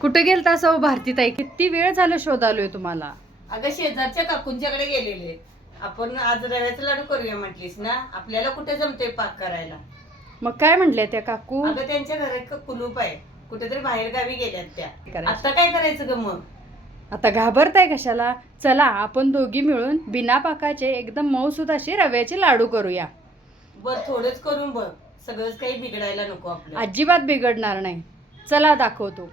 कुठे गेलता सौ भारतीताई किती वेळ झालं शोध आलोय तुम्हाला? अगं शेजारच्या काकूंच्याकडे गेलेले. आपण आज रव्याचा लाडू करूया म्हटलीस ना? आपल्याला कुठे जमते पाक करायला? मग काय म्हणले त्या काकू? अगं त्यांच्या घरात क- कुलूप आहे. कुठेतरी बाहेर गावी गेल्यात त्या. करायचं. आता काय करायचं ग मग? आता घाबरताय कशाला? चला आपण दोघी मिळून बिना पाकाचे एकदम मऊसूद असे रव्याचे लाडू करूया. बर थोडंच करून बघ. सगळंच काही बिघडायला नको आपलं अजिबात बिघडणार नाही. चला दाखवतो.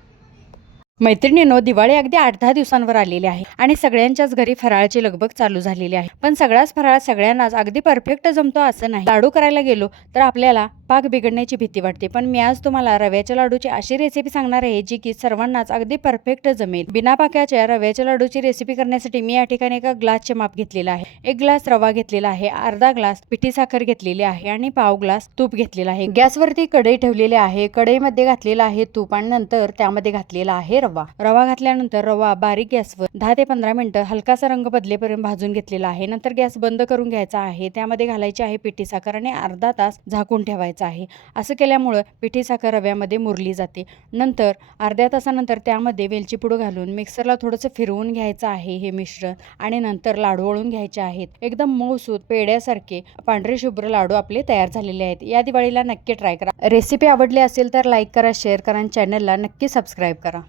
मैत्रिणीनो दिवाळी अगदी आठ दहा दिवसांवर आलेली आहे आणि सगळ्यांच्याच घरी फराळाची लगबग चालू झालेली आहे. पण सगळाच फराळ सगळ्यांनाच अगदी परफेक्ट जमतो असं नाही. लाडू करायला गेलो तर आपल्याला पाक बिघडण्याची भीती वाटते. पण मी आज तुम्हाला रव्याच्या लाडूची अशी रेसिपी सांगणार आहे जी की सर्वांनाच अगदी परफेक्ट जमेल. बिना पाक्याच्या रव्याच्या लाडूची रेसिपी करण्यासाठी मी या ठिकाणी एका ग्लासचे माप घेतलेलं आहे. एक ग्लास रवा घेतलेला आहे अर्धा ग्लास पिठी साखर घेतलेली आहे आणि पाव ग्लास तूप घेतलेला आहे. गॅसवरती कढई ठेवलेली आहे. कढईमध्ये घातलेला आहे तूप आणि नंतर त्यामध्ये घातलेला आहे रवा. रवा घातल्यानंतर रवा बारीक गॅसवर दहा ते पंधरा मिनिटं हलकासा रंग बदलेपर्यंत भाजून घेतलेला आहे. नंतर गॅस बंद करून घ्यायचा आहे. त्यामध्ये घालायची आहे पिठी साखर आणि अर्धा तास झाकून ठेवायचा आहे. असं केल्यामुळं पिठी साखर रव्यामध्ये मुरली जाते. नंतर अर्ध्या तासानंतर त्यामध्ये वेलची पूड घालून मिक्सरला थोडंसं फिरवून घ्यायचं आहे हे मिश्रण आणि नंतर लाडू वळून घ्यायचे आहेत. एकदम मऊसूत पेड्यासारखे पांढरे शुभ्र लाडू आपले तयार झालेले आहेत. या दिवाळीला नक्की ट्राय करा. रेसिपी आवडली असेल तर लाईक करा शेअर करा आणि चॅनलला नक्की सबस्क्राईब करा.